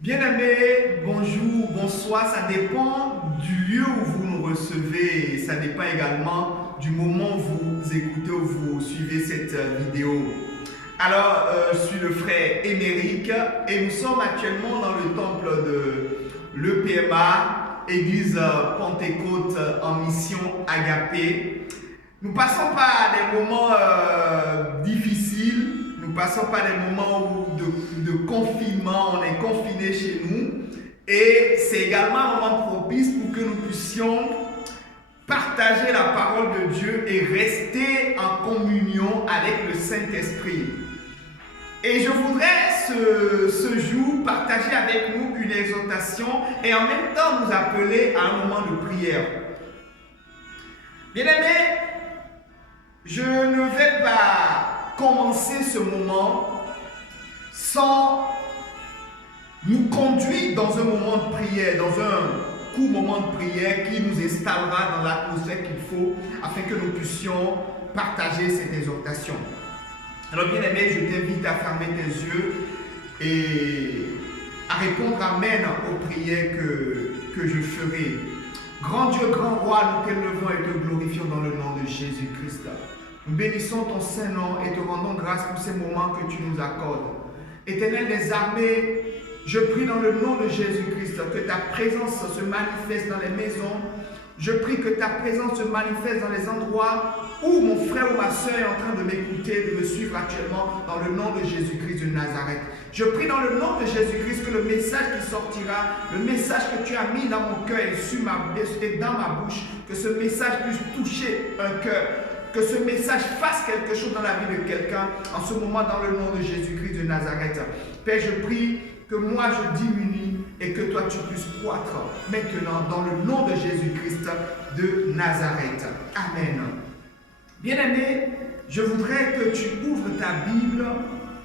Bien-aimés, bonjour, bonsoir, ça dépend du lieu où vous nous recevez, ça dépend également du moment où vous écoutez ou vous suivez cette vidéo. Alors, je suis le frère Émeric et nous sommes actuellement dans le temple de l'EPMA, Église Pentecôte en mission Agapé. Nous passons par des moments difficiles. Nous passons par des moments de confinement, on est confinés chez nous et c'est également un moment propice pour que nous puissions partager la parole de Dieu et rester en communion avec le Saint-Esprit. Et je voudrais ce jour partager avec nous une exhortation et en même temps nous appeler à un moment de prière. Bien-aimés, je ne vais pas commencer ce moment sans nous conduire dans un moment de prière, dans un court moment de prière qui nous installera dans l'atmosphère qu'il faut afin que nous puissions partager cette exhortation. Alors bien aimé, je t'invite à fermer tes yeux et à répondre Amen aux prières que je ferai. Grand Dieu, grand roi, nous t'élevons et te glorifions dans le nom de Jésus-Christ. Nous bénissons ton Saint-Nom et te rendons grâce pour ces moments que tu nous accordes. Éternel des armées, je prie dans le nom de Jésus-Christ que ta présence se manifeste dans les maisons. Je prie que ta présence se manifeste dans les endroits où mon frère ou ma soeur est en train de m'écouter, de me suivre actuellement dans le nom de Jésus-Christ de Nazareth. Je prie dans le nom de Jésus-Christ que le message qui sortira, le message que tu as mis dans mon cœur et dans ma bouche, que ce message puisse toucher un cœur. Que ce message fasse quelque chose dans la vie de quelqu'un en ce moment dans le nom de Jésus-Christ de Nazareth. Père, je prie que moi je diminue et que toi tu puisses croître maintenant dans le nom de Jésus-Christ de Nazareth. Amen. Bien-aimé, je voudrais que tu ouvres ta Bible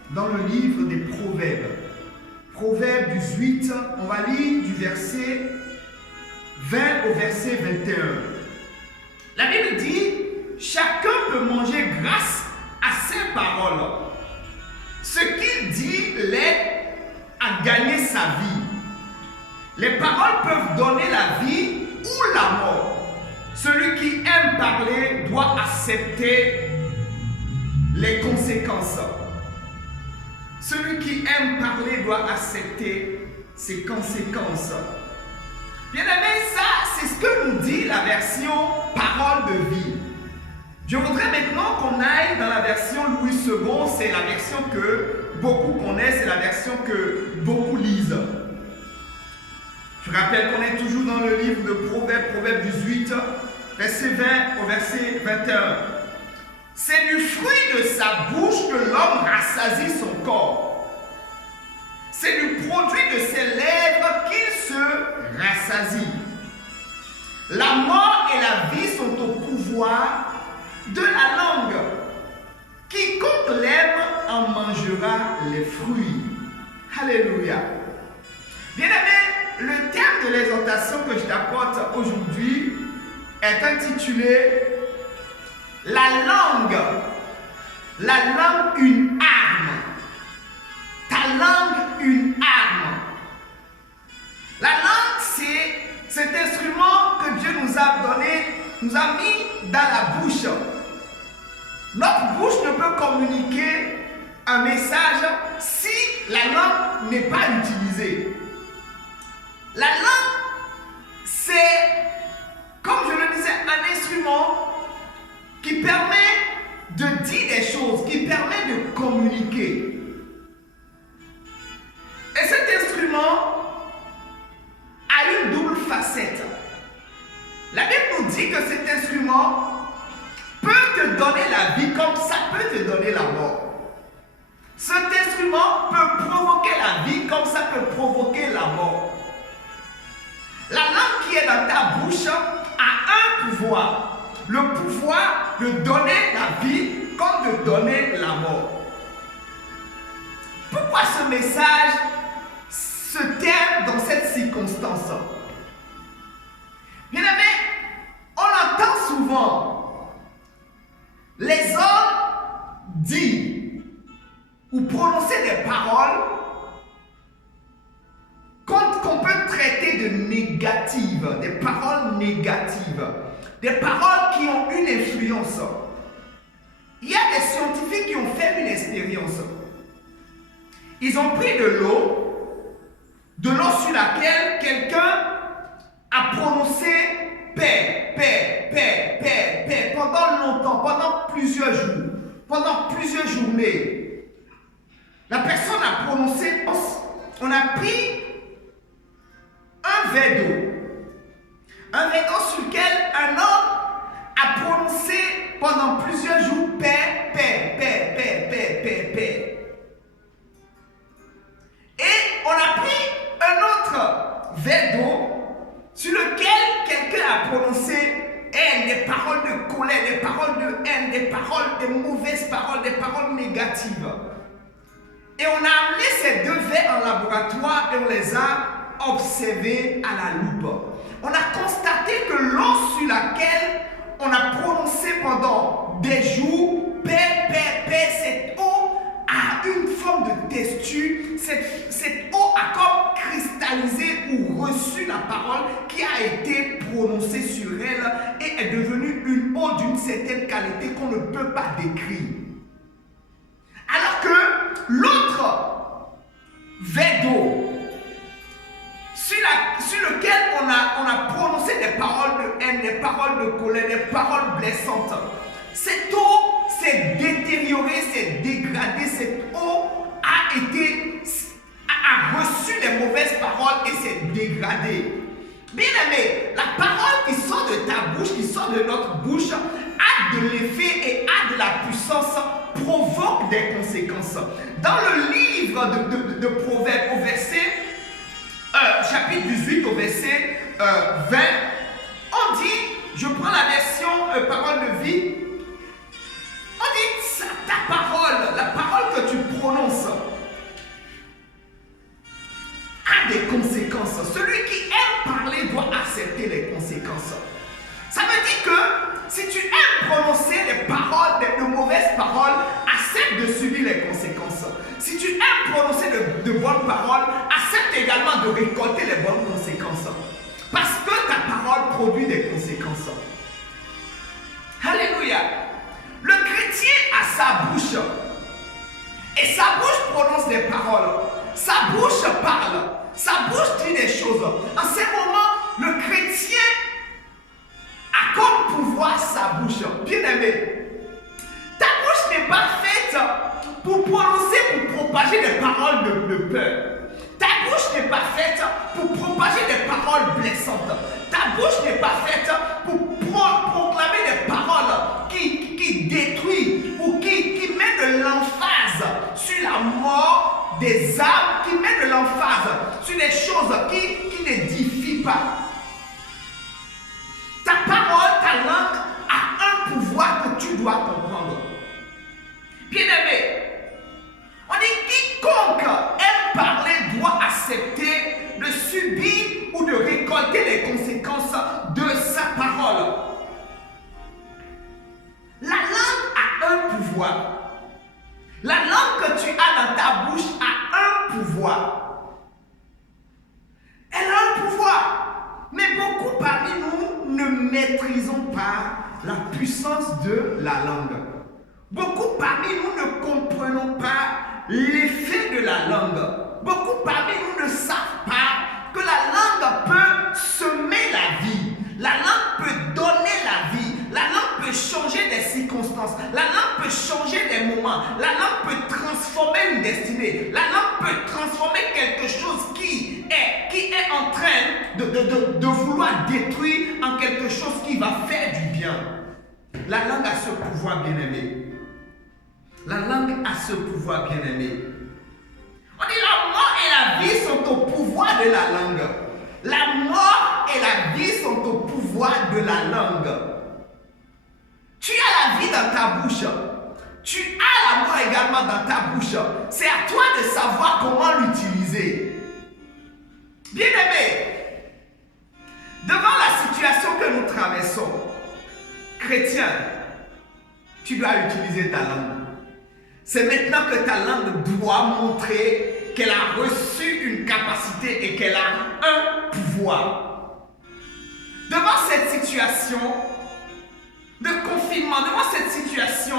dans le livre des Proverbes. Proverbe 18, on va lire du verset 20 au verset 21. La Bible dit: chacun peut manger grâce à ses paroles. Ce qu'il dit l'aide à gagner sa vie. Les paroles peuvent donner la vie ou la mort. Celui qui aime parler doit accepter les conséquences. Celui qui aime parler doit accepter ses conséquences. Bien aimé, ça c'est ce que nous dit la version parole de vie. Je voudrais maintenant qu'on aille dans la version Louis II, c'est la version que beaucoup connaissent, c'est la version que beaucoup lisent. Je rappelle qu'on est toujours dans le livre de Proverbes, Proverbe 18, verset 20 au verset 21. C'est du fruit de sa bouche que l'homme rassasie son corps. C'est du produit de ses lèvres qu'il se rassasie. La mort et la vie sont au pouvoir de la langue. Quiconque l'aime en mangera les fruits. Alléluia. Bien-aimé, le thème de l'exhortation que je t'apporte aujourd'hui est intitulé La langue. La langue, une arme. Ta langue, une arme. La langue, c'est cet instrument que Dieu nous a donné, nous a mis dans la bouche. Notre bouche ne peut communiquer un message si la langue n'est pas utilisée. La langue, c'est, comme je le disais, un instrument qui permet de dire des choses, qui permet de communiquer. Et cet instrument a une double facette. La Bible nous dit que cet instrument peut te donner la vie comme ça peut te donner la mort. Cet instrument peut provoquer la vie comme ça peut provoquer la mort. La langue qui est dans ta bouche a un pouvoir. Le pouvoir de donner la vie comme de donner la mort. Pourquoi ce message se termine dans cette circonstance? Bien aimé, on entend souvent les hommes dire ou prononcer des paroles négatives, des paroles négatives, des paroles qui ont une influence. Il y a des scientifiques qui ont fait une expérience. Ils ont pris de l'eau sur laquelle quelqu'un a prononcé paix, paix, paix, paix, paix pendant longtemps, pendant plusieurs jours, pendant plusieurs journées. La personne a prononcé, on a pris un verre d'eau sur lequel un homme a prononcé pendant plusieurs jours paix, paix, paix, paix, paix, paix, paix. Et on a pris un autre verre d'eau sur lequel quelqu'un a prononcé haine, des paroles de colère, des paroles de haine, des mauvaises paroles, des paroles négatives. Et on a amené ces deux verres en laboratoire et on les a observés à la loupe. On a constaté que l'eau sur laquelle on a prononcé pendant des jours paix, paix, paix, cette eau a une forme de texture, cette eau a comme cristallisé ou reçu la parole qui a été prononcée sur elle et est devenue une eau d'une certaine qualité qu'on ne peut pas décrire. Alors que l'autre verre d'eau sur lequel on a prononcé des paroles de haine, des paroles de colère, des paroles blessantes, cette eau s'est détériorée, s'est dégradée, cette eau a reçu les mauvaises paroles et s'est dégradée. Bien aimé, la parole qui sort de ta bouche, qui sort de notre bouche, a de l'effet et a de la puissance, provoque des conséquences. Dans le livre de Proverbes, au verset chapitre 18, au verset 20, on dit, je prends la version parole de vie, on dit ta parole, la parole que tu prononces, a des conséquences. Celui qui aime parler doit accepter les conséquences. Ça veut dire que si tu aimes prononcer des paroles, de mauvaises paroles, accepte de subir les conséquences. Si tu aimes prononcer de bonnes paroles, accepte également de récolter les bonnes conséquences. Parce que ta parole produit des conséquences. Alléluia. Le chrétien a sa bouche. Et sa bouche prononce des paroles. Sa bouche parle. Sa bouche dit des choses. En ce moment, le chrétien a comme pouvoir sa bouche. Bien aimé. Ta bouche n'est pas faite pour prononcer, pour propager des paroles de peur. Ta bouche n'est pas faite pour propager des paroles blessantes. Ta bouche n'est pas faite pour proclamer des paroles qui détruisent ou qui mettent de l'emphase sur la mort des âmes, qui mettent de l'emphase sur des choses qui n'édifient pas. Ta parole, ta langue a un pouvoir que tu dois comprendre. Bien-aimé, on dit quiconque aime parler doit accepter de subir ou de récolter les conséquences de sa parole. La langue a un pouvoir. La langue que tu as dans ta bouche a un pouvoir. Elle a un pouvoir. Mais beaucoup parmi nous ne maîtrisons pas la puissance de la langue. Beaucoup parmi nous ne comprenons pas l'effet de la langue. Beaucoup parmi nous ne savent pas que la langue peut semer la vie. La langue peut donner la vie. La langue peut changer des circonstances. La langue peut changer des moments. La langue peut transformer une destinée. La langue peut transformer quelque chose qui est en train de vouloir détruire en quelque chose qui va faire du bien. La langue a ce pouvoir, bien-aimé. La langue a ce pouvoir, bien-aimé. On dit la mort et la vie sont au pouvoir de la langue. La mort et la vie sont au pouvoir de la langue. Tu as la vie dans ta bouche. Tu as la mort également dans ta bouche. C'est à toi de savoir comment l'utiliser. Bien-aimé, devant la situation que nous traversons, chrétien, tu dois utiliser ta langue. C'est maintenant que ta langue doit montrer qu'elle a reçu une capacité et qu'elle a un pouvoir. devant cette situation de confinement, devant cette situation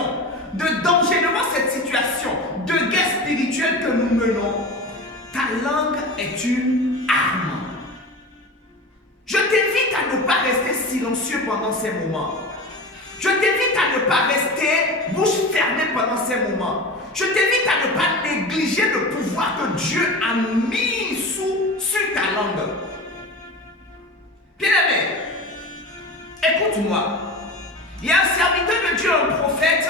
de danger, devant cette situation de guerre spirituelle que nous menons, ta langue est une arme. Je t'invite à ne pas rester silencieux pendant ces moments. Je t'invite à ne pas rester bouche fermée pendant ces moments. Je t'invite à ne pas négliger le pouvoir que Dieu a mis sur ta langue. Bien-aimé, écoute-moi. Il y a un serviteur de Dieu, un prophète,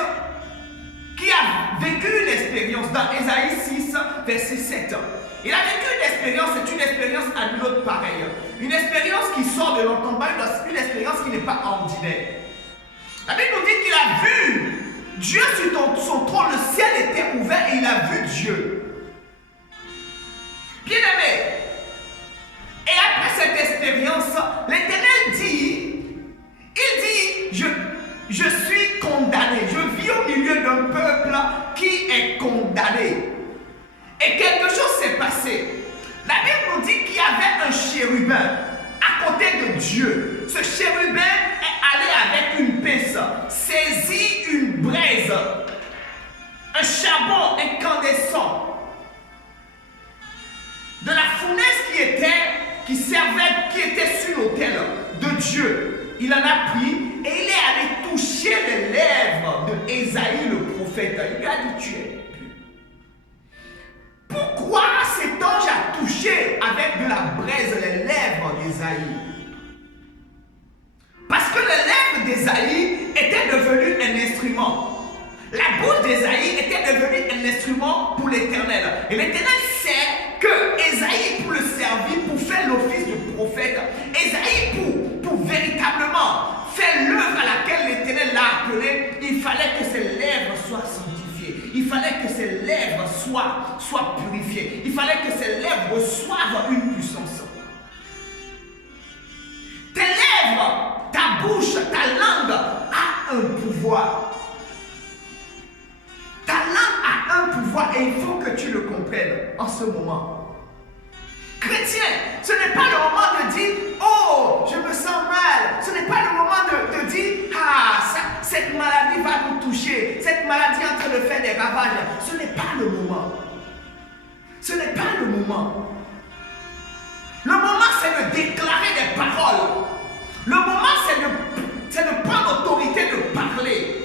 qui a vécu une expérience dans Ésaïe 6, verset 7. Il a vécu une expérience, c'est une expérience à une autre pareille. Une expérience qui sort de l'entendement, une expérience qui n'est pas ordinaire. La Bible nous dit qu'il a vu Dieu sur son trône, le ciel était ouvert et il a vu Dieu. Bien-aimé, et après cette expérience, l'Éternel dit, je suis condamné, je vis au milieu d'un peuple qui est condamné. Et quelque chose s'est passé. La Bible nous dit qu'il y avait un chérubin à côté de Dieu. Ce chérubin est allé avec une pince, saisi une braise, un charbon incandescent, de la fournaise qui était sur l'autel de Dieu. Il en a pris et il est allé toucher les lèvres de Ésaïe le prophète. Il lui a dit, tu es pur. Pourquoi cet ange a touché avec de la braise les lèvres d'Ésaïe? Parce que les lèvres d'Ésaïe étaient devenues un instrument. La bouche d'Ésaïe était devenue un instrument pour l'Éternel. Et l'Éternel sait que Ésaïe, pour le servir, pour faire l'office de prophète, Ésaïe, pour véritablement faire l'œuvre à laquelle l'Éternel l'a appelé, il fallait que ses lèvres soient sanctifiées. Il fallait que ses lèvres soient purifiées. Il fallait que ses lèvres reçoivent une puissance. Tes lèvres, ta bouche, ta langue a un pouvoir. Ta langue a un pouvoir et il faut que tu le comprennes en ce moment. Chrétien, ce n'est pas le moment de dire « Oh, je me sens mal ». Ce n'est pas le moment de dire « Ah, cette maladie va nous toucher. Cette maladie est en train de faire des ravages ». Ce n'est pas le moment. Ce n'est pas le moment. Le moment, c'est de déclarer des paroles. Le moment, c'est de prendre l'autorité de parler.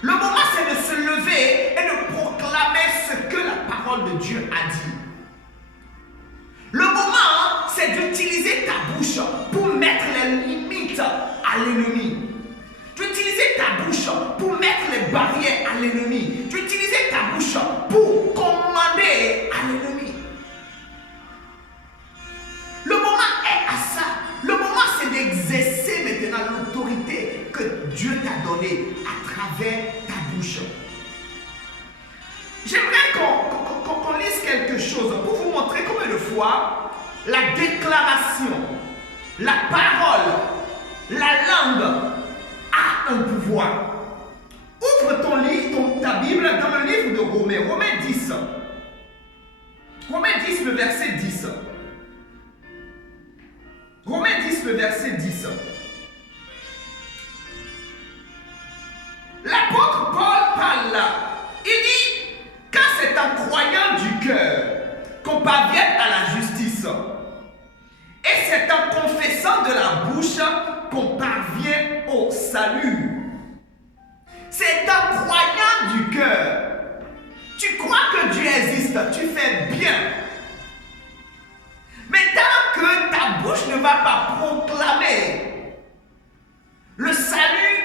Le moment, c'est de se lever et de proclamer ce que la parole de Dieu a dit. Le moment, c'est d'utiliser ta bouche pour mettre les limites à l'ennemi. D'utiliser ta bouche pour mettre les barrières à l'ennemi. D'utiliser ta bouche pour commander à l'ennemi. Le moment est à ça. Le moment, c'est d'exercer maintenant l'autorité que Dieu t'a donnée à travers ta bouche. J'aimerais qu'on lise quelque chose pour vous montrer combien de fois la déclaration, la parole, la langue a un pouvoir. Ouvre ta Bible dans le livre de Romains, Romains 10. Romains 10, le verset 10. Romains 10, le verset 10. L'apôtre Paul parle là. Il dit, quand c'est en croyant du cœur qu'on parvient à la justice, et c'est en confessant de la bouche qu'on parvient au salut. C'est en croyant du cœur. Tu crois que Dieu existe, tu fais bien. Mais tant que ta bouche ne va pas proclamer, le salut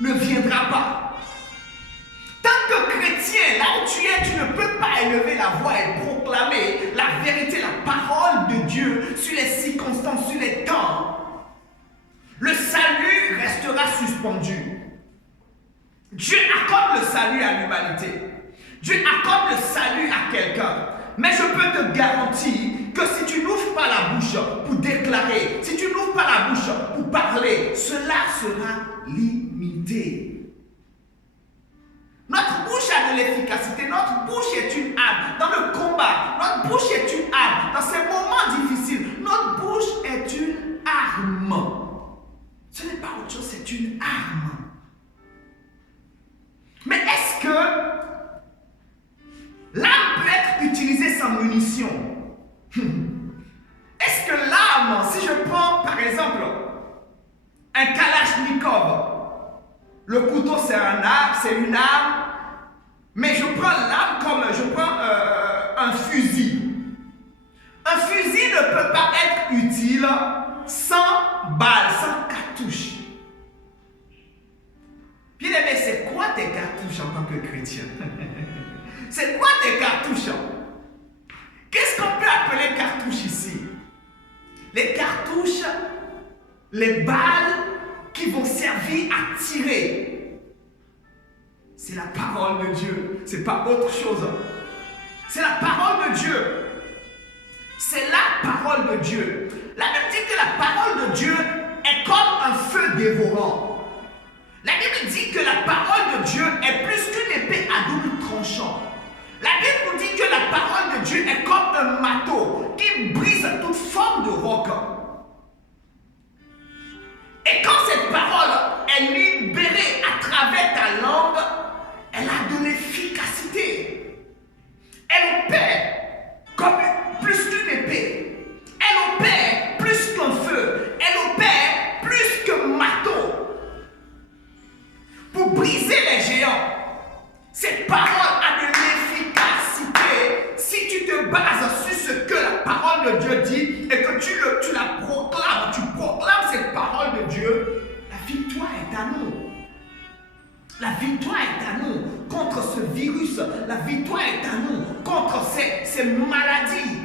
ne viendra pas. Tant que chrétien, là où tu es, tu ne peux pas élever la voix et proclamer la vérité, la parole de Dieu sur les circonstances, sur les temps. Le salut restera suspendu. Dieu accorde le salut à l'humanité. Dieu accorde le salut à quelqu'un. Mais je peux te garantir que si tu n'ouvres pas la bouche pour déclarer, si tu n'ouvres pas la bouche pour parler, cela sera limité. Notre bouche a de l'efficacité, notre bouche est une arme. Dans le combat, notre bouche est une arme. Dans ces moments difficiles, notre bouche est une arme. sans munitions. Est-ce que l'arme, si je prends par exemple un Kalachnikov, le couteau c'est une arme, mais je prends l'arme comme je prends un fusil. Un fusil ne peut pas être utile sans balles, sans cartouches. Bien aimé, c'est quoi tes cartouches en tant que chrétien? C'est quoi tes cartouches? Qu'est-ce qu'on peut appeler cartouches ici? Les cartouches, les balles qui vont servir à tirer. C'est la parole de Dieu, c'est pas autre chose. C'est la parole de Dieu. C'est la parole de Dieu. La Bible dit que la parole de Dieu est comme un feu dévorant. La Bible dit que la parole de Dieu est plus qu'une épée à double tranchant. La Bible nous dit que la parole de Dieu est comme un marteau qui brise toute forme de roc. Et quand cette parole est libérée à travers ta langue, elle a de l'efficacité. Elle opère comme plus qu'une épée. Elle opère plus qu'un feu. Elle opère plus qu'un marteau. Pour briser les géants. Cette parole a de l'efficacité si tu te bases sur ce que la parole de Dieu dit et que tu la proclames, tu proclames cette parole de Dieu, la victoire est à nous. La victoire est à nous contre ce virus. La victoire est à nous contre ces maladies.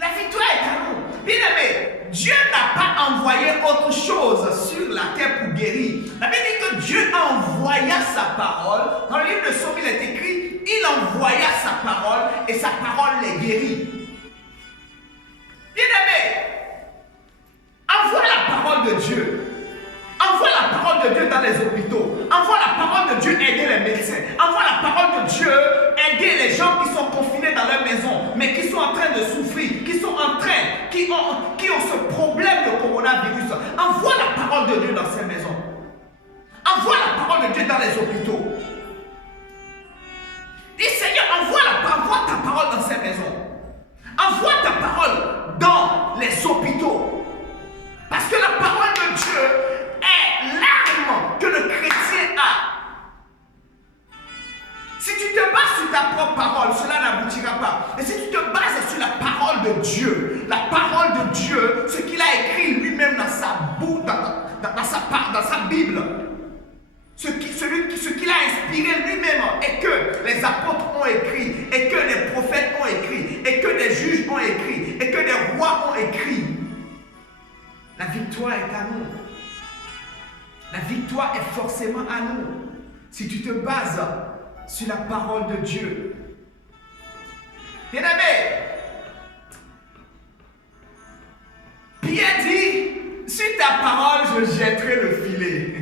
La victoire est à nous. Bien aimé, Dieu n'a pas envoyé autre chose sur la terre pour guérir. La Bible dit que Dieu envoya sa parole. Dans le livre de Psaume, il est écrit, il envoya sa parole et sa parole les guérit. Bien aimé, envoie la parole de Dieu. Envoie la parole de Dieu dans les hôpitaux. Envoie la parole de Dieu aider les médecins. Envoie la parole de Dieu aider les gens qui sont confinés dans leur maison, mais qui sont en train de souffrir, qui ont ce problème de coronavirus. Envoie la parole de Dieu dans ces maisons. Envoie la parole de Dieu dans les hôpitaux. Dis Seigneur, envoie ta parole dans ces maisons. Envoie ta parole dans les hôpitaux. Parce que la parole de Dieu est l'arme que le chrétien a. Si tu te bases sur ta propre parole, cela n'aboutira pas. Et si tu te bases sur la parole de Dieu, ce qu'il a écrit lui-même dans sa Bible, ce qu'il a inspiré lui-même et que les apôtres ont écrit, et que les prophètes ont écrit, et que les juges ont écrit, et que les rois ont écrit, la victoire est à nous. La victoire est forcément à nous. Si tu te bases sur la parole de Dieu. Bien-aimé, Pierre dit, sur ta parole, je jetterai le filet.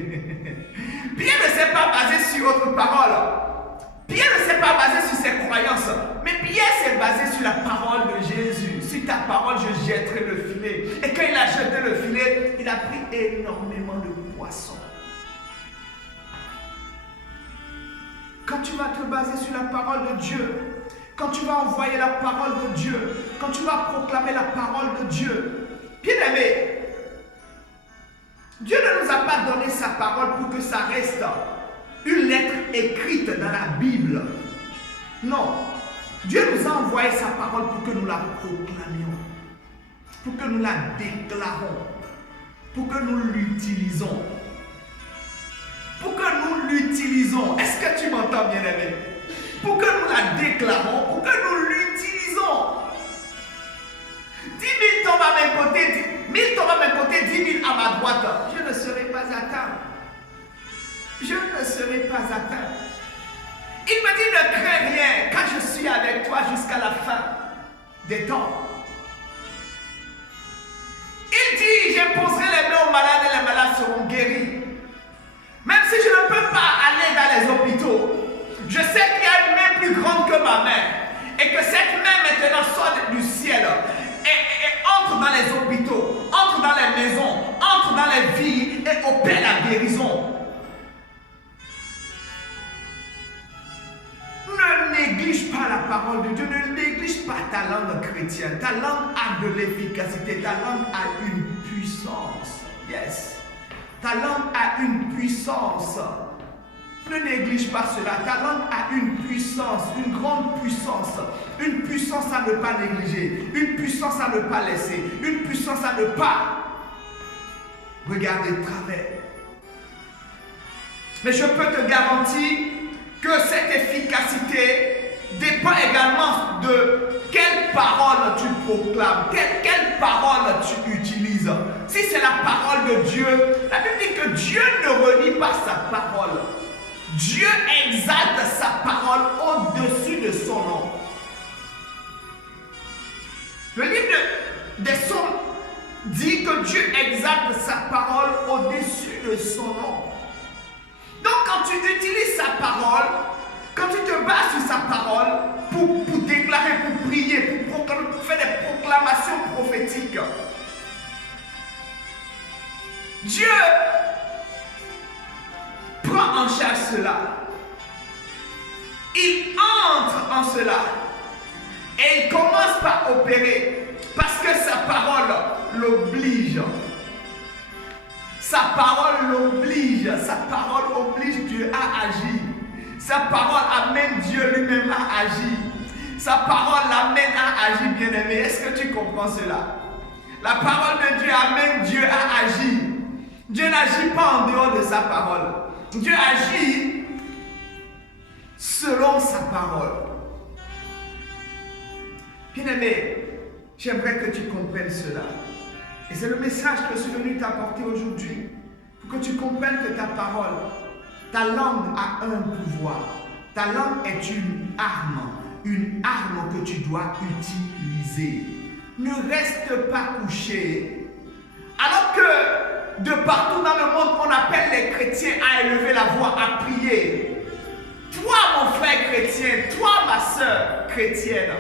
Pierre ne s'est pas basé sur autre parole. Pierre ne s'est pas basé sur ses croyances. Mais Pierre s'est basé sur la parole de Jésus. Sur ta parole, je jetterai le filet. Et quand il a jeté le filet, il a pris énormément de poissons. Quand tu vas te baser sur la parole de Dieu, quand tu vas envoyer la parole de Dieu, quand tu vas proclamer la parole de Dieu, bien aimé, Dieu ne nous a pas donné sa parole pour que ça reste une lettre écrite dans la Bible. Non, Dieu nous a envoyé sa parole pour que nous la proclamions, pour que nous la déclarons, pour que nous l'utilisons. Pour que nous l'utilisons. Est-ce que tu m'entends, bien-aimé? Pour que nous la déclarons, pour que nous l'utilisons. 10 000 tombent à mes côtés, 1000 tombent à mes côtés, 10 000 à ma droite. Je ne serai pas atteint. Je ne serai pas atteint. Il me dit, ne crains rien, car je suis avec toi jusqu'à la fin des temps. Il dit, j'imposerai les mains aux malades et les malades seront guéris. Même si je ne peux pas aller dans les hôpitaux, je sais qu'il y a une main plus grande que ma main. Et que cette main maintenant sort du ciel et entre dans les hôpitaux, entre dans les maisons, entre dans les vies et opère la guérison. Ne néglige pas parole de Dieu. Ne néglige pas ta langue chrétienne. Ta langue a de l'efficacité. Ta langue a une puissance. Yes. Ta langue a une puissance. Ne néglige pas cela. Ta langue a une puissance, une grande puissance. Une puissance à ne pas négliger. Une puissance à ne pas laisser. Une puissance à ne pas regarder de travers. Mais je peux te garantir que cette efficacité dépend également de quelle parole tu proclames, quelle parole tu utilises. Si c'est la parole de Dieu, la Bible dit que Dieu ne renie pas sa parole. Dieu exalte sa parole au-dessus de son nom. Le livre des Psaumes dit que Dieu exalte sa parole au-dessus de son nom. Donc quand tu utilises sa parole, quand tu te bases sur sa parole pour déclarer, pour prier, pour faire des proclamations prophétiques, Dieu prend en charge cela. Il entre en cela et il commence par opérer parce que sa parole l'oblige. Sa parole l'oblige, sa parole oblige Dieu à agir. Sa parole amène Dieu lui-même à agir. Sa parole l'amène à agir, bien-aimé. Est-ce que tu comprends cela? La parole de Dieu amène Dieu à agir. Dieu n'agit pas en dehors de sa parole. Dieu agit selon sa parole. Bien-aimé, j'aimerais que tu comprennes cela. Et c'est le message que je suis venu t'apporter aujourd'hui. Pour que tu comprennes que ta parole, ta langue a un pouvoir. Ta langue est une arme que tu dois utiliser. Ne reste pas couché. Alors que de partout dans le monde, on appelle les chrétiens à élever la voix, à prier. Toi, mon frère chrétien, toi, ma soeur chrétienne,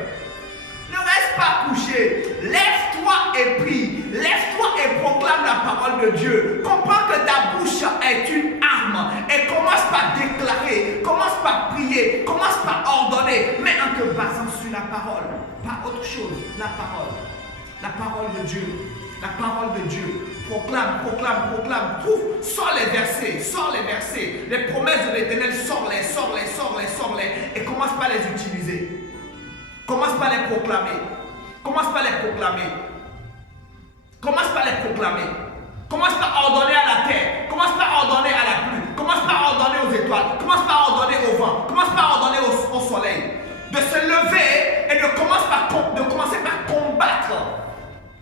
ne reste pas couché. Lève-toi et prie. Lève-toi et proclame la parole de Dieu. Comprends que ta bouche est une arme. Et commence par déclarer. Commence par prier. Commence par ordonner. Mais en te basant sur la parole. Pas autre chose. La parole. La parole de Dieu. La parole de Dieu. Proclame, proclame, proclame. Trouve, sors les versets. Sors les versets. Les promesses de l'Éternel, sors-les, sors-les, sors-les, sors-les. Et commence par les utiliser. Commence par les proclamer. Commence par les proclamer. Commence par les proclamer. Commence par ordonner à la terre. Commence par ordonner à la pluie. Commence par ordonner aux étoiles. Commence par ordonner au vent. Commence par ordonner au soleil. De se lever et de commencer par combattre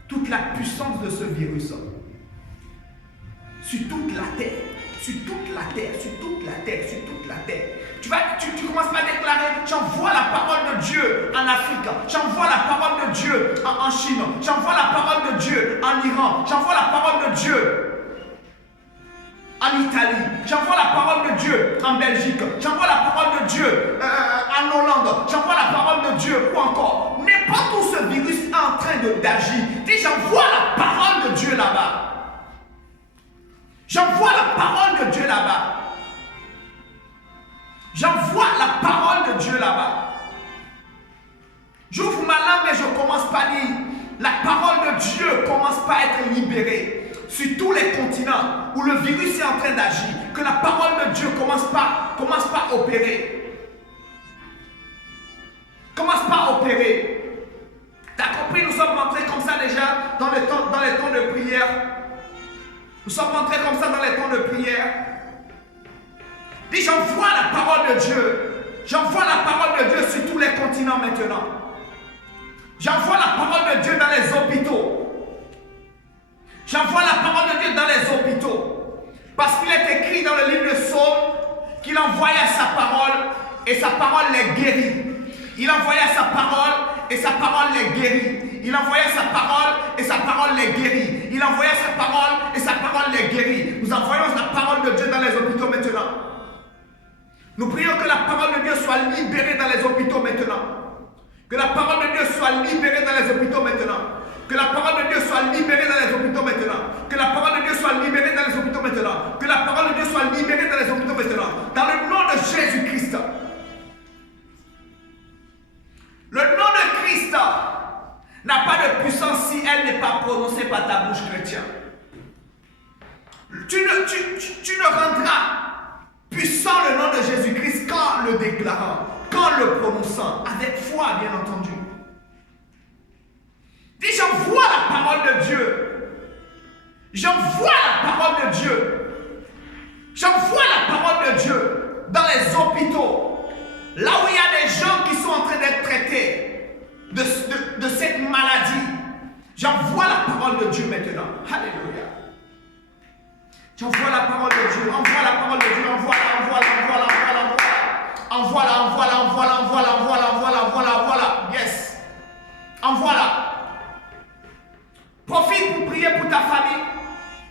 toute la puissance de ce virus. Sur toute la terre. Sur toute la terre. Sur toute la terre. Sur toute la terre. Tu commences par déclarer, j'envoie la parole de Dieu en Afrique, j'envoie la parole de Dieu en Chine, j'envoie la parole de Dieu en Iran, j'envoie la parole de Dieu en Italie, j'envoie la parole de Dieu en Belgique, j'envoie la parole de Dieu en Hollande, j'envoie la parole de Dieu ou encore, n'importe où ce virus est en train d'agir, dis j'envoie la parole de Dieu là-bas, j'envoie la parole de Dieu là-bas. J'envoie la parole de Dieu là-bas. J'ouvre ma langue et je commence par dire, la parole de Dieu commence par être libérée sur tous les continents où le virus est en train d'agir. Que la parole de Dieu commence par opérer. Commence par opérer. Tu as compris, nous sommes rentrés comme ça déjà dans les temps de prière. Nous sommes rentrés comme ça dans les temps de prière. Dis, j'envoie la parole de Dieu. J'envoie la parole de Dieu sur tous les continents maintenant. J'envoie la parole de Dieu dans les hôpitaux. J'envoie la parole de Dieu dans les hôpitaux. Parce qu'il est écrit dans le livre de Psaume qu'il envoya sa parole et sa parole les guérit. Il envoya sa parole et sa parole les guérit. Il envoya sa parole et sa parole les guérit. Il envoya sa parole et sa parole les guérit. Nous envoyons la parole de Dieu dans les hôpitaux maintenant. Nous prions que la parole de Dieu soit libérée dans les hôpitaux maintenant. Que la parole de Dieu soit libérée dans les hôpitaux maintenant. Que la parole de Dieu soit libérée dans les hôpitaux maintenant. Que la parole de Dieu soit libérée dans les hôpitaux maintenant. Que la parole de Dieu soit libérée dans les hôpitaux maintenant. Dans le nom de Jésus-Christ. n'a pas de puissance si elle n'est pas prononcée par ta bouche chrétienne. Tu ne rendras puissant le nom de Jésus-Christ qu'en le déclarant, qu'en le prononçant, avec foi, bien entendu. Dis, j'envoie la parole de Dieu. J'envoie la parole de Dieu. J'envoie la parole de Dieu dans les hôpitaux, là où il y a des gens qui sont en train d'être traités de cette maladie. J'envoie la parole de Dieu maintenant. Alléluia. J'envoie la parole de Dieu. Envoie la parole de Dieu. Envoie-la. Yes. Envoie-la. Profite pour prier pour ta famille.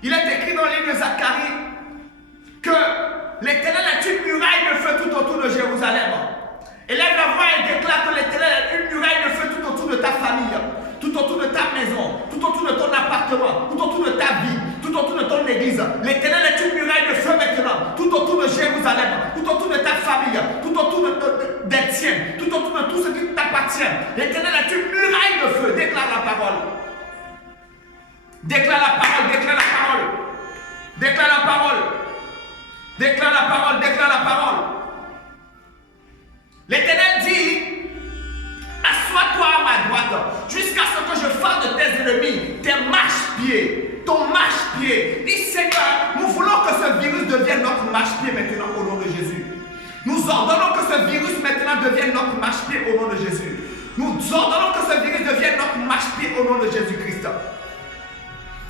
Il est écrit dans le livre de Zacharie que l'Éternel est une muraille de feu tout autour de Jérusalem. Élève la voix et déclare que l'Éternel est une muraille de feu tout autour de ta famille, tout autour de ta maison, tout autour de ton appartement, tout autour de ta vie, tout autour de ton église. L'Éternel est une muraille de feu maintenant, tout autour de Jérusalem, tout autour de ta famille, tout autour des tiens, tout autour de tout ce qui t'appartient. L'Éternel est une muraille de feu. Déclare la parole. Déclare la parole, déclare la parole. Déclare la parole. Déclare la parole, déclare la parole. L'Éternel dit, assois-toi à ma droite, jusqu'à ce que je fasse de tes ennemis tes marchepieds, ton marchepied. Dis, Seigneur, nous voulons que ce virus devienne notre marchepied maintenant au nom de Jésus. Nous ordonnons que ce virus maintenant devienne notre marchepied au nom de Jésus. Nous ordonnons que ce virus devienne notre marchepied au nom de Jésus-Christ.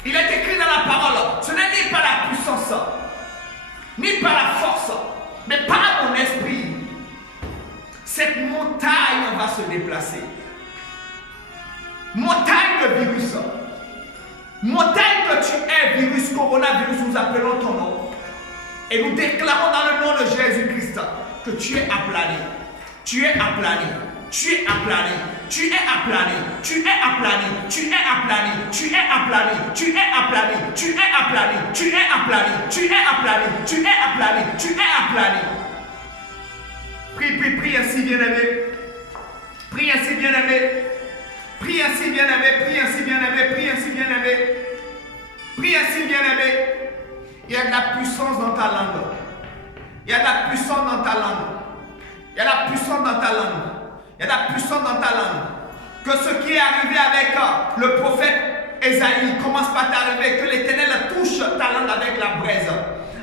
Il est écrit dans la parole, ce n'est ni par la puissance, ni par la force, mais par mon esprit. Cette montagne va se déplacer. Montagne de virus. Montagne que tu es, virus, coronavirus, nous appelons ton nom. Et nous déclarons dans le nom de Jésus-Christ que tu es aplani. Tu es aplani. Tu es aplani, tu es aplani, tu es aplani, tu es aplani, tu es aplani, tu es aplani, tu es aplani, tu es aplani, tu es aplani, tu es aplani, tu es aplani. Prie ainsi, bien-aimé. Prie ainsi, bien-aimé. Prie ainsi, bien-aimé. Prie ainsi, bien-aimé. Prie ainsi, bien-aimé. Prie ainsi, bien-aimé. Il y a de la puissance dans ta langue. Il y a de la puissance dans ta langue. Il y a de la puissance dans ta langue. Il y a de la puissance dans ta langue. Que ce qui est arrivé avec le prophète Ésaïe commence par t'arriver. Que l'Éternel touche ta langue avec la braise.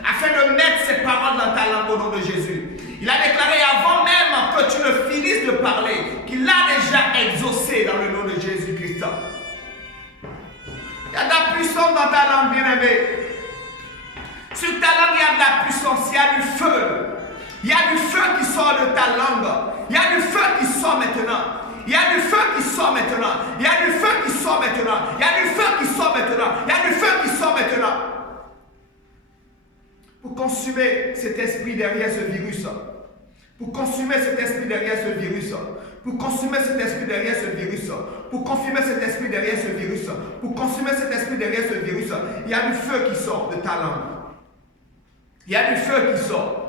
Afin de mettre ses paroles dans ta langue au nom de Jésus. Il a déclaré avant même que tu ne finisses de parler qu'il a déjà exaucé dans le nom de Jésus-Christ. Il y a de la puissance dans ta langue, bien-aimé. Sur ta langue, il y a de la puissance, il y a du feu. Il y a du feu qui sort de ta langue. Il y a du feu qui sort maintenant. Il y a du feu qui sort maintenant. Il y a du feu qui sort maintenant. Il y a du feu qui sort maintenant. Il y a du feu qui sort maintenant. Pour consumer cet esprit derrière ce virus. Pour consumer cet esprit derrière ce virus. Pour consumer cet esprit derrière ce virus. Pour consumer cet esprit derrière ce virus. Pour consumer cet esprit derrière ce virus. Il y a du feu qui sort de ta langue. Il y a du feu qui sort.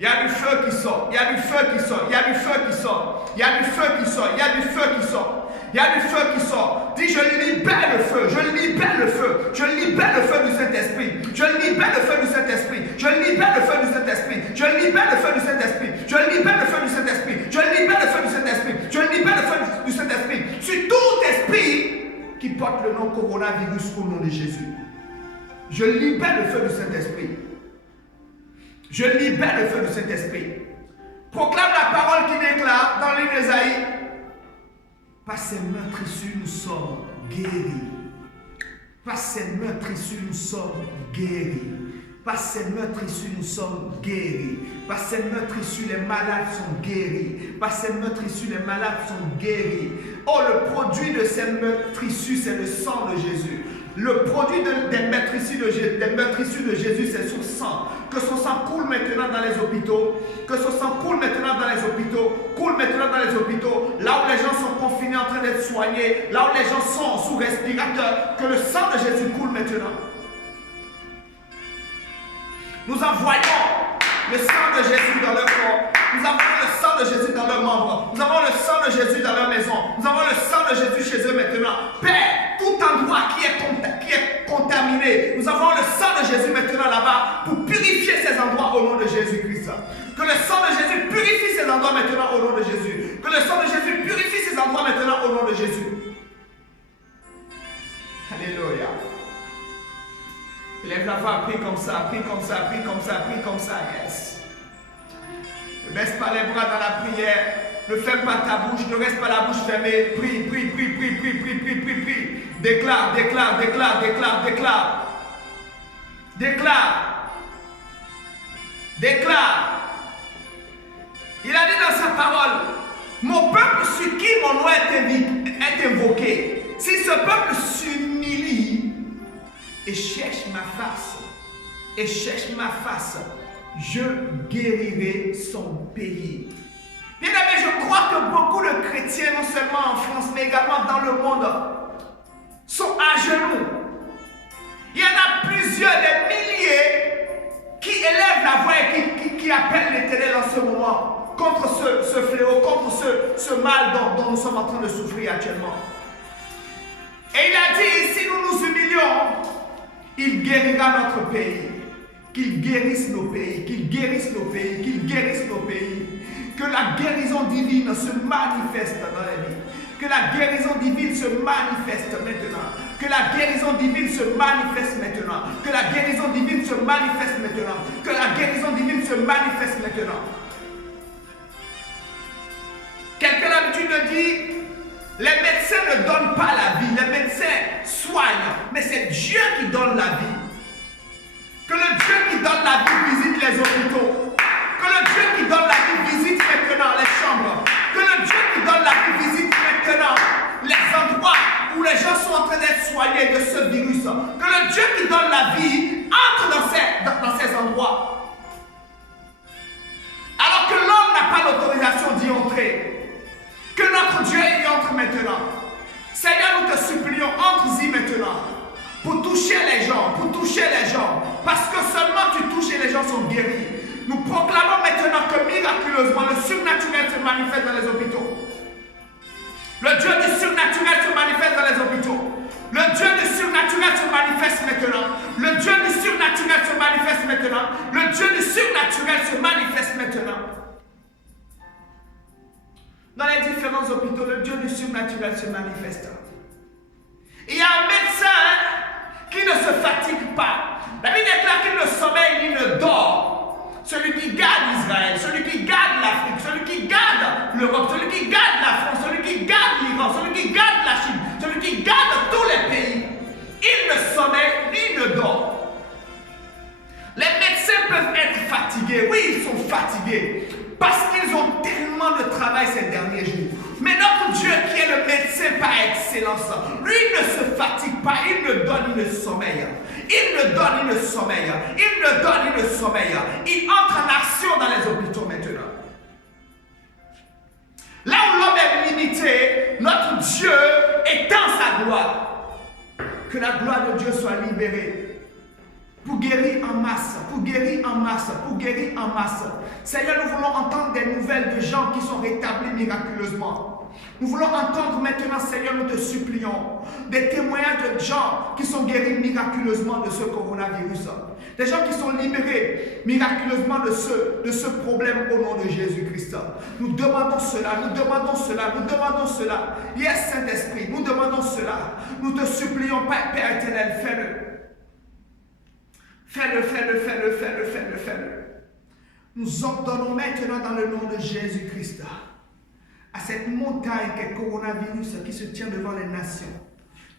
Il y a du feu qui sort, il y a du feu qui sort, il y a du feu qui sort, il y a du feu qui sort, il y a du feu qui sort, il y a du feu qui sort. Dis, je libère le feu, je libère le feu, je libère le feu du Saint-Esprit, je libère le feu du Saint-Esprit, je libère le feu du Saint-Esprit, je libère le feu du Saint-Esprit, je libère le feu du Saint-Esprit, je libère le feu du Saint-Esprit, je libère le feu du Saint-Esprit sur tout esprit qui porte le nom coronavirus au nom de Jésus. Je libère le feu du Saint-Esprit. Je libère le feu de cet esprit. Proclame la parole qui déclare dans l'île d'Ésaïe. Par ces meurtrissures, nous sommes guéris. Par ces meurtrissures, nous sommes guéris. Par ces meurtrissures, nous sommes guéris. Par ces meurtrissures, les malades sont guéris. Par ces meurtrissures, les malades sont guéris. Oh, le produit de ces meurtrissures, c'est le sang de Jésus. Le produit des meurtrissures de Jésus, c'est son sang. Que son sang coule maintenant dans les hôpitaux. Que son sang coule maintenant dans les hôpitaux. Coule maintenant dans les hôpitaux. Là où les gens sont confinés en train d'être soignés. Là où les gens sont sous respirateur. Que le sang de Jésus coule maintenant. Nous envoyons le sang de Jésus dans leur corps. Nous envoyons le sang de Jésus dans leurs membres. Nous avons le sang de Jésus dans leur maison. Nous avons le sang de Jésus chez eux maintenant. Père, tout endroit qui est contaminé, nous avons le sang de Jésus maintenant là-bas pour purifier ces endroits au nom de Jésus-Christ. Que le sang de Jésus purifie ces endroits maintenant au nom de Jésus. Que le sang de Jésus purifie ces endroits maintenant au nom de Jésus. Alléluia. Lève la voix, prie comme ça, prie comme ça, prie comme ça, prie comme ça, yes. Ne baisse pas les bras dans la prière. Ne ferme pas ta bouche, ne reste pas la bouche fermée. Prie, prie, prie, prie, prie, prie, prie, prie, prie. Déclare, déclare, déclare, déclare, déclare. Déclare. Déclare. Il a dit dans sa parole, mon peuple sur qui mon nom est invoqué, si ce peuple s'humilie et cherche ma face, je guérirai son pays. Bien aimé, je crois que beaucoup de chrétiens, non seulement en France, mais également dans le monde, sont à genoux. Il y en a plusieurs, des milliers, qui élèvent la voix et qui appellent l'Éternel en ce moment contre ce fléau, contre ce mal dont nous sommes en train de souffrir actuellement. Et il a dit, si nous nous humilions, il guérira notre pays. Qu'il guérisse nos pays, qu'il guérisse nos pays, qu'il guérisse nos pays. Que la guérison divine se manifeste dans la vie. Que la guérison divine se manifeste maintenant. Que la guérison divine se manifeste maintenant. Que la guérison divine se manifeste maintenant. Que la guérison divine se manifeste maintenant. Quelqu'un d'habitude me dit, les médecins ne donnent pas la vie, les médecins soignent, mais c'est Dieu qui donne la vie. Que le Dieu qui donne la vie visite les hôpitaux. Que le Dieu qui donne la vie visite maintenant les chambres. Que le Dieu qui donne la vie visite maintenant les endroits où les gens sont en train d'être soignés de ce virus. Que le Dieu qui donne la vie entre dans ces endroits. Alors que l'homme n'a pas l'autorisation d'y entrer. Que notre Dieu y entre maintenant. Seigneur, nous te supplions, entre-y maintenant. Pour toucher les gens, Parce que seulement tu touches et les gens sont guéris. Nous proclamons maintenant que miraculeusement le surnaturel se manifeste dans les hôpitaux. Le Dieu du surnaturel se manifeste dans les hôpitaux. Le Dieu du surnaturel se manifeste maintenant. Le Dieu du surnaturel se manifeste maintenant. Le Dieu du surnaturel se manifeste maintenant. Dans les différents hôpitaux, le Dieu du surnaturel se manifeste. Il y a un médecin qui ne se fatigue pas. La Bible déclare qu'il ne sommeille ni ne dort. Celui qui garde Israël, celui qui garde l'Afrique, celui qui garde l'Europe, celui qui garde la France, celui qui garde l'Iran, celui qui garde la Chine, celui qui garde tous les pays, il ne sommeille ni ne dort. Les médecins peuvent être fatigués. Oui, ils sont fatigués. Parce qu'ils ont tellement de travail ces derniers jours. Mais notre Dieu qui est le médecin par excellence, lui ne se fatigue pas, il ne donne, il ne sommeille. Il ne donne, il ne sommeille. Il ne donne, il ne sommeille. Il entre en action dans les hôpitaux maintenant. Là où l'homme est limité, notre Dieu étend sa gloire. Que la gloire de Dieu soit libérée. Pour guérir en masse, pour guérir en masse, pour guérir en masse. Seigneur, nous voulons entendre des nouvelles de gens qui sont rétablis miraculeusement. Nous voulons entendre maintenant, Seigneur, nous te supplions, des témoignages de gens qui sont guéris miraculeusement de ce coronavirus. Des gens qui sont libérés miraculeusement de ce problème au nom de Jésus-Christ. Nous demandons cela, nous demandons cela, nous demandons cela. Yes, Saint-Esprit, nous demandons cela. Nous te supplions, Père éternel, fais-le. Fais-le, fais-le, fais-le, fais-le, fais-le, fais-le. Nous ordonnons maintenant dans le nom de Jésus-Christ à cette montagne qu'est le coronavirus qui se tient devant les nations,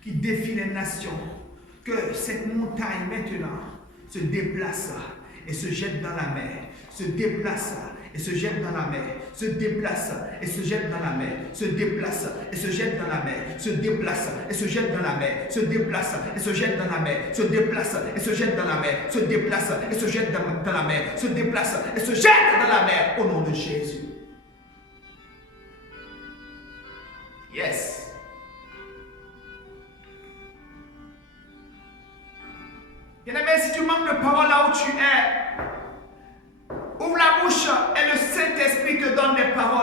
qui défie les nations, que cette montagne maintenant se déplace et se jette dans la mer, se déplace et se jette dans la mer, se déplace et se jette dans la mer, se déplace et se jette dans la mer, se déplace et se jette dans la mer, se déplace et se jette dans la mer, se déplace et se jette dans la mer, se déplace et se jette dans la mer, se déplace et se jette dans la mer au nom de Jésus. Yes. Bien-aimé, si tu manques de parole là où tu es, ouvre la bouche et le Saint-Esprit te donne des paroles.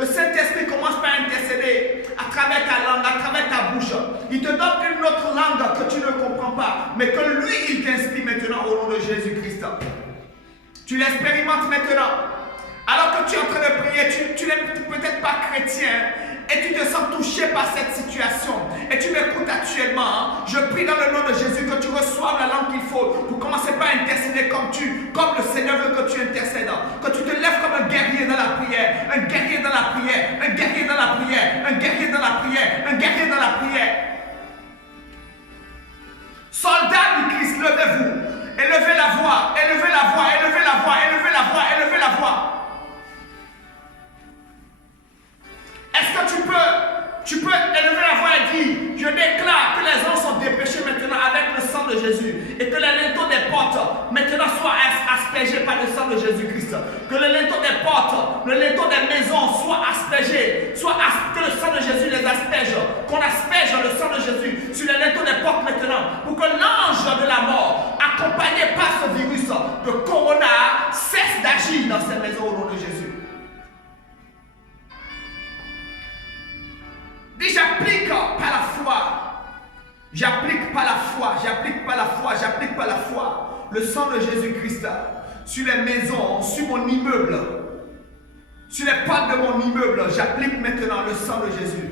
Le Saint-Esprit commence par intercéder à travers ta langue, à travers ta bouche. Il te donne une autre langue que tu ne comprends pas, mais que lui, il t'inspire maintenant au nom de Jésus-Christ. Tu l'expérimentes maintenant. Alors que tu es en train de prier, tu n'es peut-être pas chrétien et tu te sens touché par cette situation et tu m'écoutes actuellement. Je prie dans le nom de Jésus que tu reçoives la langue qu'il faut pour commencer par intercéder comme le Seigneur veut que tu intercèdes. Que tu te lèves comme un guerrier dans la prière, un guerrier dans la prière, un guerrier dans la prière, un guerrier dans la prière, un guerrier dans la prière. Soldats du Christ, levez-vous, élevez la voix, élevez la voix, élevez la voix, élevez la voix, élevez la voix. Est-ce que tu peux élever la voix et dire, je déclare que les hommes sont dépêchés maintenant avec le sang de Jésus et que les linteaux des portes maintenant soient aspergés par le sang de Jésus-Christ. Que le linteau des portes, le linteau des maisons soient aspergés, que le sang de Jésus les asperge, qu'on asperge le sang de Jésus sur les linteaux des portes maintenant pour que l'ange de la mort, accompagné par ce virus de corona, cesse d'agir dans ces maisons au nom de Jésus. Dis, j'applique par la foi. J'applique par la foi. J'applique par la foi. J'applique par la foi. Le sang de Jésus-Christ sur les maisons, sur mon immeuble, sur les portes de mon immeuble. J'applique maintenant le sang de Jésus.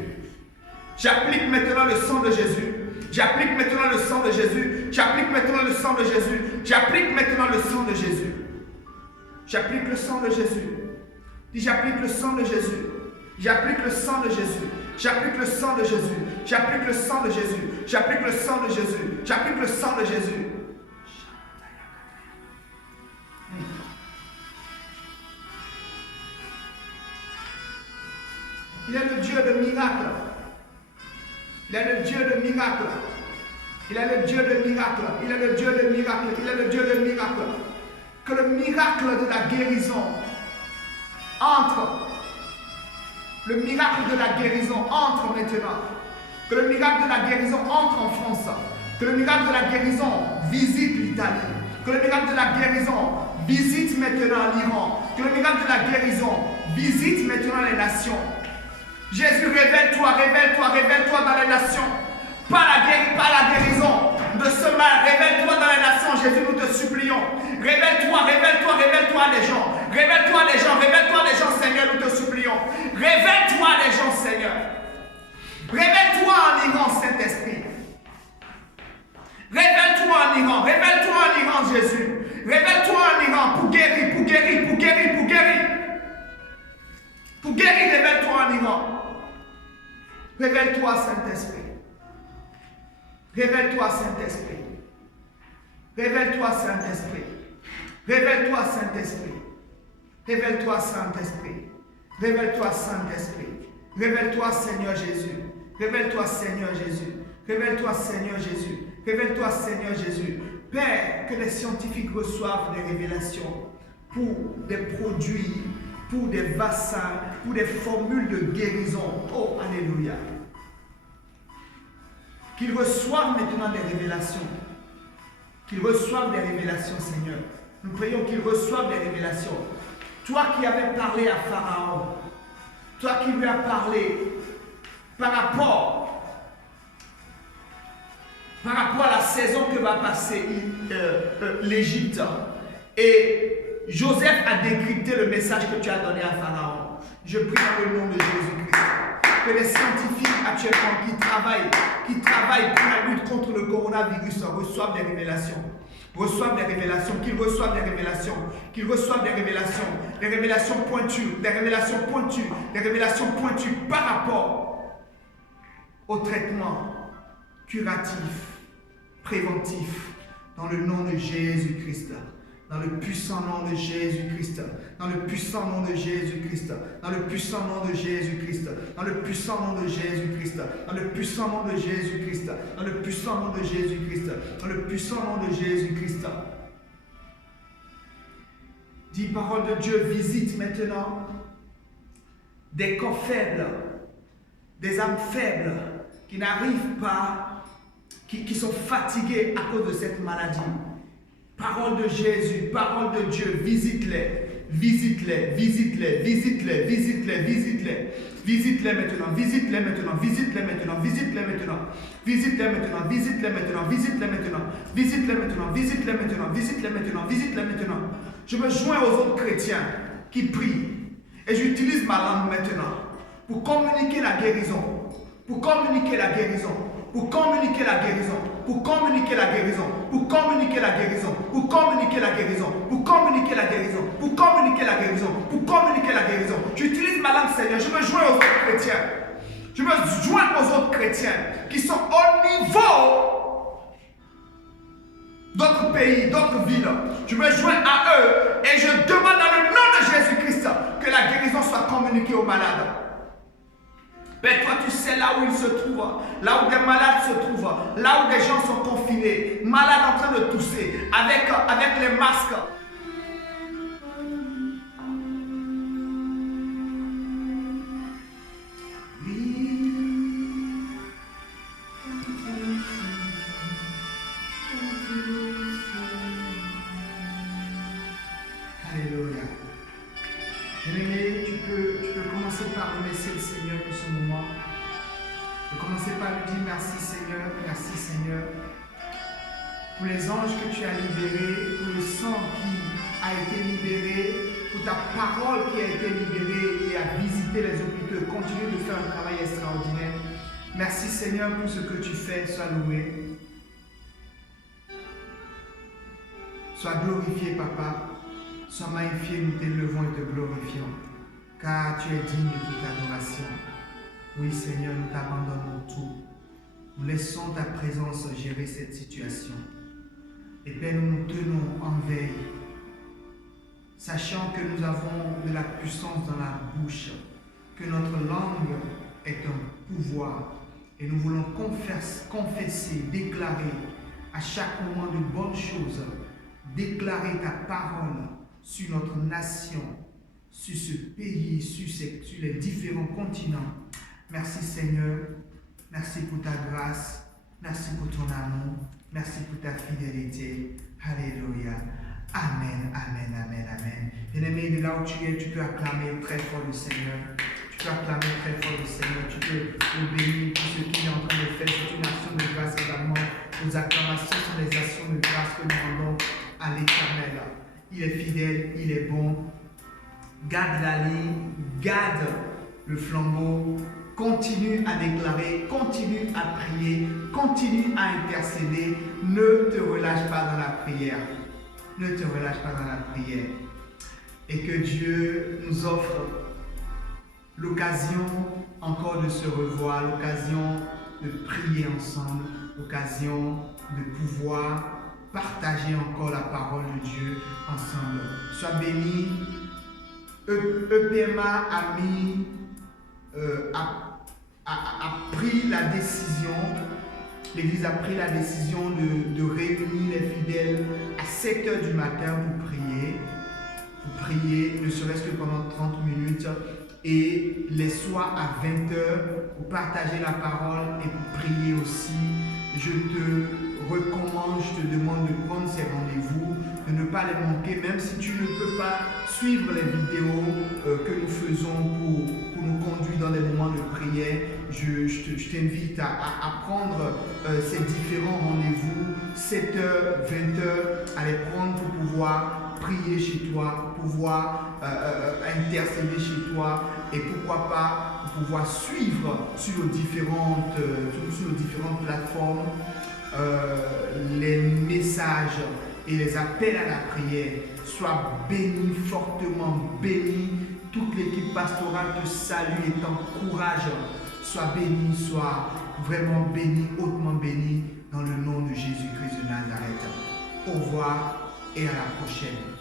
J'applique maintenant le sang de Jésus. J'applique maintenant le sang de Jésus. J'applique maintenant le sang de Jésus. J'applique maintenant le sang de Jésus. J'applique le sang de Jésus. Dis, j'applique le sang de Jésus. J'applique le sang de Jésus. J'applique le sang de Jésus. J'applique le sang de Jésus. J'applique le sang de Jésus. J'applique le sang de Jésus. Il est le Dieu de miracles. Il est le Dieu de miracles. Il est le Dieu de miracles. Il est le Dieu de miracles. Il est le Dieu de miracles. Que le miracle de la guérison entre. Le miracle de la guérison entre maintenant. Que le miracle de la guérison entre en France. Que le miracle de la guérison visite l'Italie. Que le miracle de la guérison visite maintenant l'Iran. Que le miracle de la guérison visite maintenant les nations. Jésus, révèle-toi, révèle-toi, révèle-toi dans les nations. Par la guérison de ce mal, révèle-toi dans les nations, Jésus, nous te supplions. Révèle-toi, révèle-toi, révèle-toi des gens. Révèle-toi des gens, révèle-toi des gens, Seigneur, nous te supplions. Révèle-toi des gens, Seigneur. Révèle-toi en Iran, Saint-Esprit. Révèle-toi en Iran, révèle-toi en Iran, Jésus. Révèle-toi en Iran pour guérir, pour guérir, pour guérir, pour guérir. Pour guérir, révèle-toi en Iran. Révèle-toi, Saint-Esprit. Révèle-toi, Saint-Esprit. Révèle-toi, Saint-Esprit. Révèle-toi, Saint-Esprit. Révèle-toi, Saint-Esprit. Révèle-toi, Saint-Esprit. Révèle-toi, Seigneur Jésus. Révèle-toi, Seigneur Jésus. Révèle-toi, Seigneur Jésus. Révèle-toi, Seigneur Jésus. Père, que les scientifiques reçoivent des révélations pour des produits, pour des vaccins, pour des formules de guérison. Oh, alléluia. Qu'ils reçoivent maintenant des révélations. Qu'ils reçoivent des révélations, Seigneur. Nous prions qu'ils reçoivent des révélations. Toi qui avais parlé à Pharaon, toi qui lui as parlé par rapport à la saison que va passer l'Égypte. Et Joseph a décrypté le message que tu as donné à Pharaon. Je prie dans le nom de Jésus-Christ que les scientifiques actuellement qui travaillent pour la lutte contre le coronavirus reçoivent des révélations. Reçoivent des révélations, qu'ils reçoivent des révélations, qu'ils reçoivent des révélations pointues, des révélations pointues, des révélations pointues par rapport au traitement curatif, préventif, dans le nom de Jésus-Christ. Dans le puissant nom de Jésus-Christ, dans le puissant nom de Jésus-Christ, dans le puissant nom de Jésus-Christ, dans le puissant nom de Jésus-Christ, dans le puissant nom de Jésus-Christ, dans le puissant nom de Jésus-Christ, dans le puissant nom de Jésus-Christ. Dis, parole de Dieu, visite maintenant des corps faibles, des âmes faibles qui n'arrivent pas, qui sont fatigués à cause de cette maladie. Parole de Jésus, parole de Dieu, visite-les. visite-les, visite-les, visite-les, visite-les, visite-les. Visite-les maintenant, visite-les maintenant, visite-les maintenant, visite-les maintenant, visite-les maintenant, visite-les maintenant, visite-les maintenant, visite-les maintenant, visite-les maintenant, visite-les maintenant, visite-les maintenant. Je me joins aux autres chrétiens qui prient et j'utilise ma langue maintenant pour communiquer la guérison, pour communiquer la guérison, pour communiquer la guérison, pour communiquer la guérison, pour communiquer la guérison, pour communiquer la guérison, pour communiquer la guérison, pour communiquer la guérison, pour communiquer la guérison. J'utilise ma langue, Seigneur. Je me joins aux autres chrétiens. Je me joins aux autres chrétiens qui sont au niveau d'autres pays, d'autres villes. Je me joins à eux et je demande dans le nom de Jésus-Christ que la guérison soit communiquée aux malades. Père, toi tu sais là où ils se trouvent, là où des malades se trouvent, là où des gens sont confinés, malades en train de tousser, avec les masques. Alléluia. Bien-aimé, tu peux commencer par remercier le Seigneur pour ce moment. Tu peux commencer par lui dire merci Seigneur, pour les anges que tu as libérés, pour le sang qui a été libéré, pour ta parole qui a été libérée et a visité les hôpitaux. Continue de faire un travail extraordinaire. Merci Seigneur pour ce que tu fais, sois loué. Sois glorifié Papa. Sois magnifié, nous t'élevons et te glorifions, car tu es digne de toute adoration. Oui Seigneur, nous t'abandonnons tout. Nous laissons ta présence gérer cette situation. Et Père, nous nous tenons en veille, sachant que nous avons de la puissance dans la bouche, que notre langue est un pouvoir. Et nous voulons confesser, déclarer à chaque moment de bonnes choses, déclarer ta parole sur notre nation, sur ce pays, sur les différents continents. Merci Seigneur, merci pour ta grâce, merci pour ton amour, merci pour ta fidélité. Alléluia. Amen, amen, amen, amen. Bien-aimé, de là où tu es, tu peux acclamer très fort le Seigneur. Tu peux acclamer très fort le Seigneur. Tu peux le bénir pour ce qu'il est en train de faire. C'est une action de grâce également. Nos acclamations sont des actions de grâce que nous rendons à l'Éternel. Il est fidèle, il est bon. Garde la ligne, garde le flambeau. Continue à déclarer, continue à prier, continue à intercéder. Ne te relâche pas dans la prière. Ne te relâche pas dans la prière. Et que Dieu nous offre l'occasion encore de se revoir, l'occasion de prier ensemble, l'occasion de pouvoir partager encore la parole de Dieu ensemble. Sois béni. EPMA a pris la décision, l'Église a pris la décision de réunir les fidèles à 7 h du matin pour prier, ne serait-ce que pendant 30 minutes, et les soirs à 20 h pour partager la parole et pour prier aussi. Je te recommande, je te demande de prendre ces rendez-vous, de ne pas les manquer, même si tu ne peux pas suivre les vidéos que nous faisons pour nous conduire dans des moments de prière. Je t'invite à prendre ces différents rendez-vous, 7 h, 20 h, à les prendre pour pouvoir prier chez toi, pour pouvoir intercéder chez toi et pourquoi pas pour pouvoir suivre sur nos différentes plateformes les messages et les appels à la prière. Sois béni, fortement béni. Toute l'équipe pastorale te salue et t'encourage. Sois béni, sois vraiment béni, hautement béni dans le nom de Jésus-Christ de Nazareth. Au revoir et à la prochaine.